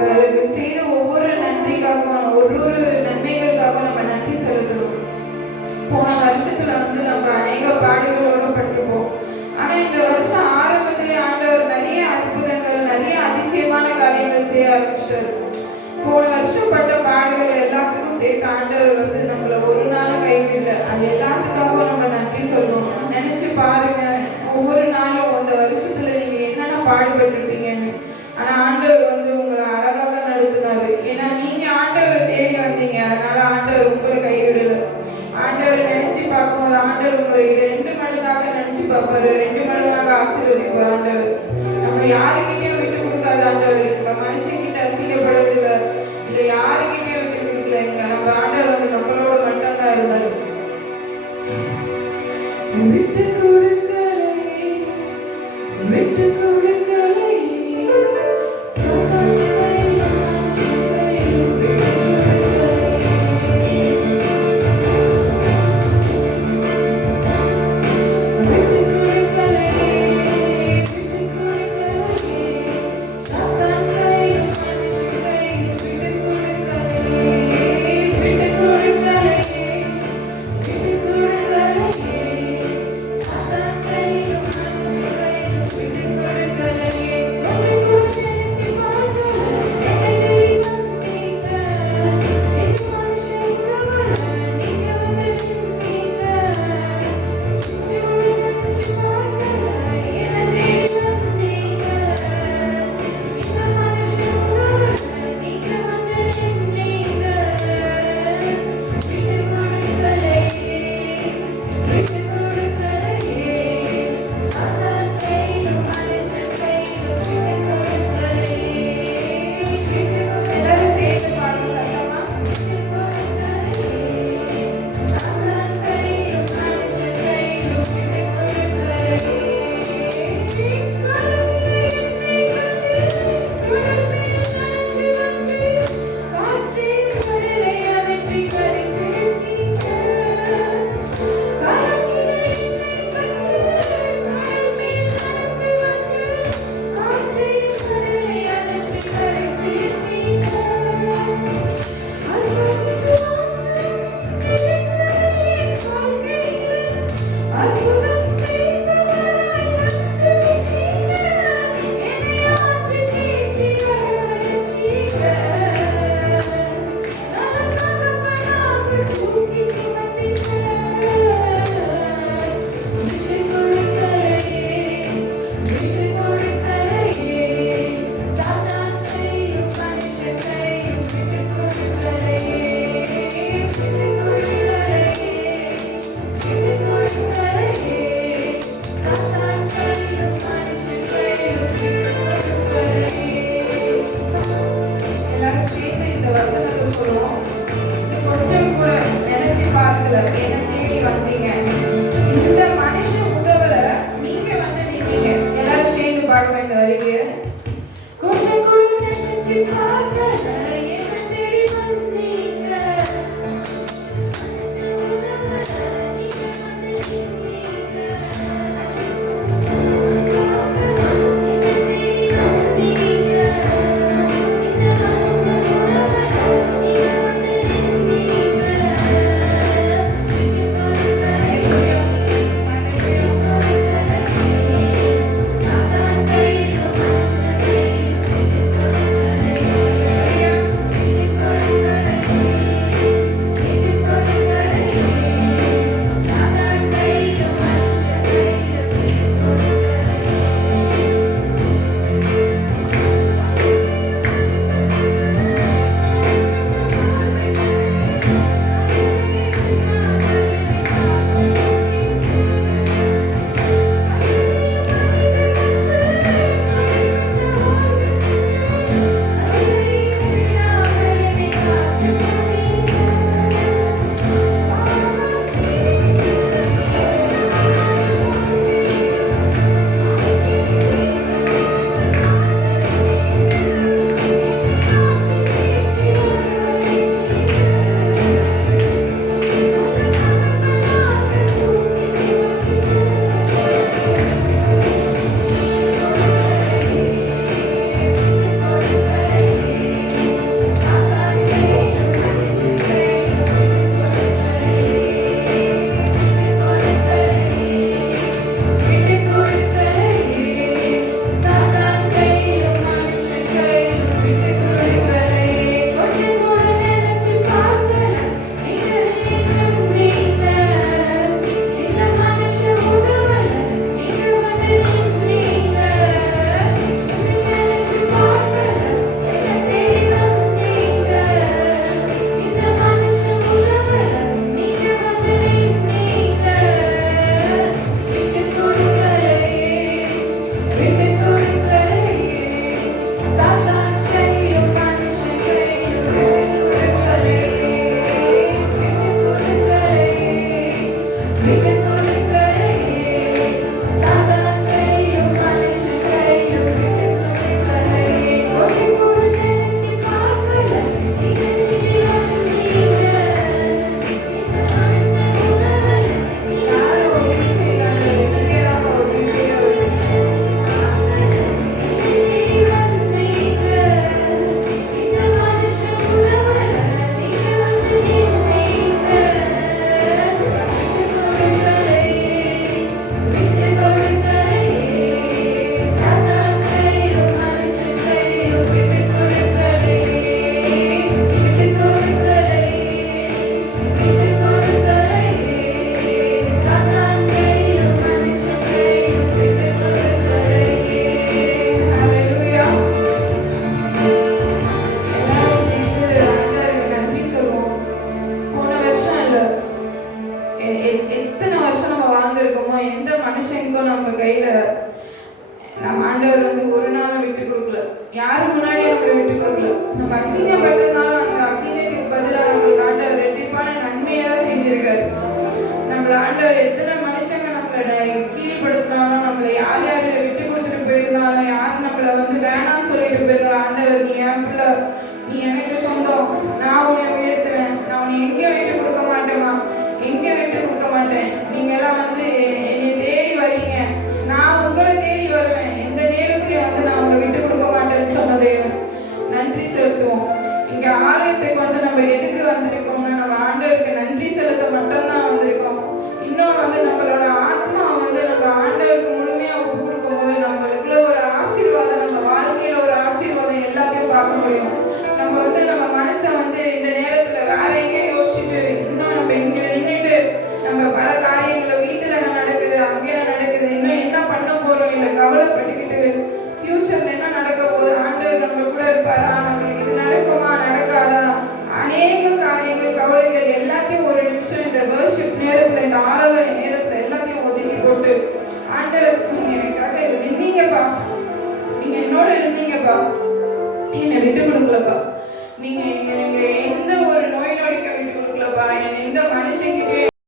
அவருக்கு செய்த ஒவ்வொரு நன்றிக்காகவும் ஒவ்வொரு நன்மைகளுக்காக நம்ம நன்றி செலுத்தணும். போன வருஷத்துல நம்ம அநேக பாடுகளோட பட்டிருப்போம். ஆனா இந்த வருஷம் ஆரம்பத்திலே ஆண்டவர் நிறைய அற்புதங்கள், நிறைய அதிசயமான காரியங்கள் செய்ய ஆரம்பிச்சிட்டாரு. போன வருஷம் பட்ட பாடுகள் எல்லாத்துக்கும் சேர்த்து ஆண்டவர் நம்மள ஒரு நாளும் கைவிடல. அது எல்லாத்துக்காகவும் நம்ம நன்றி சொல்லணும். நினைச்சு பாருங்க, ஒவ்வொரு நாளும் அந்த வருஷத்துல நீங்க என்னென்ன பாடுபட்டிருப்பீங்கன்னு. ஆனா ஆண்டவர் உங்களை அழகாக நடத்தினாரு. ஏன்னா நீங்க ஆண்டவரை தேடி வந்தீங்க, அதனால ஆண்டவர் உங்களை கைவிடல. ஆண்டவர் நினைச்சு பார்க்கும்போது ஆண்டவர் உங்களை 2 மடங்காக நினைச்சு பார்ப்பாரு, 2 மடங்காக ஆசீர்வதிப்பார் ஆண்டவர். நம்ம யாருக்கிட்டையும் விட்டு கொடுக்காத ஆண்டவர். நம்ம மனுஷங்கிட்ட அசிங்கப்படவில்லை, இல்லை யாருக்கிட்டையும் விட்டு கொடுக்கலைங்க. நம்ம ஆண்டவர் நம்மளோட மட்டும்தான் இருந்தார். விட்டு கொடுக்கலை, விட்டு கொடுக்கலை, ஆண்டவர் வந்து ஒரு நாளும் விட்டு கொடுக்கல. யாரு முன்னாடியே நம்மளை விட்டு கொடுக்கல. நம்ம அசிங்கப்பட்டிருந்தாலும் அந்த அசிங்கத்துக்கு பதிலாக நம்மளுக்கு ஆண்டவர் ரெட்டிப்பான நன்மையை தான் செஞ்சிருக்காரு. நம்மள ஆண்டவர் எத்தனை மனுஷங்க நம்மளை கீழ்படுத்தினாலும், நம்மளை யார் யார் விட்டு கொடுத்துட்டு போயிருந்தாலும், யார் நம்மளை வந்து வேணாம்னு சொல்லிட்டு போயிருந்தாலும், ஆண்டவர் நீ என் பிள்ளை, நீ எனக்கு சொந்தம், நான் உன்னை உயர்த்துறேன், நான் உன்னை எங்கேயும் விட்டு கொடுக்க மாட்டேமா, எங்கேயும் விட்டு கொடுக்க மாட்டேன். நீங்க எல்லாம் வந்து என்னை தேடி வரீங்க, நான் உங்களை தேடி வருவேன், எந்த நேரத்திலையும் வந்து நான் உங்களை விட்டு கொடுக்க மாட்டேன்னு சொன்னதே நன்றி செலுத்துவோம். இங்க ஆலயத்துக்கு வந்து நம்ம எதுக்கு வந்திருக்கோம்னா, நம்ம ஆண்டவருக்கு நன்றி செலுத்த மட்டும்தான் வந்திருக்கோம். இன்னொன்று வந்து நம்மளோட ஆத்மா வந்து நம்ம ஆண்டவருக்கு முழுமையா ஒப்பு கொடுக்கும் போது நம்மளுக்குள்ள ஒரு ஆசீர்வாதம், நம்ம வாழ்க்கையில ஒரு ஆசீர்வாதம் எல்லாத்தையும் பார்க்க முடியும். நம்ம வந்து நம்ம மனசை வந்து இந்த நேரத்துல வேற எங்கேயும் யோசிச்சுட்டு, இன்னும் நம்ம இங்க நின்றுட்டு நம்ம பல காரியங்களை வீட்டுல என்ன நடக்குது, அங்கே என்ன நடக்குது, இன்னும் என்ன பண்ண போறோம் இல்லை கவலைப்பட்டுக்கிட்டு ஃபியூச்சர்ல என்ன நடக்க போகுது, ஆண்டவர் நம்ம கூட இருப்பாரா, நம்மளுக்கு இது நடக்குமா நடக்காதா, அநேக காரியங்கள் கவலைகள் எல்லாத்தையும் ஒரு நிமிஷம் இந்த வர்ஷிப் நேரத்துல, இந்த ஆராதனை நேரத்துல எல்லாத்தையும் ஒதுக்கி போட்டு, ஆண்டவர் நீங்க எனக்காக நின்னீங்கப்பா, நீங்க என்னோட இருந்தீங்கப்பா, என்னை விட்டு கொடுக்கலப்பா, நீங்க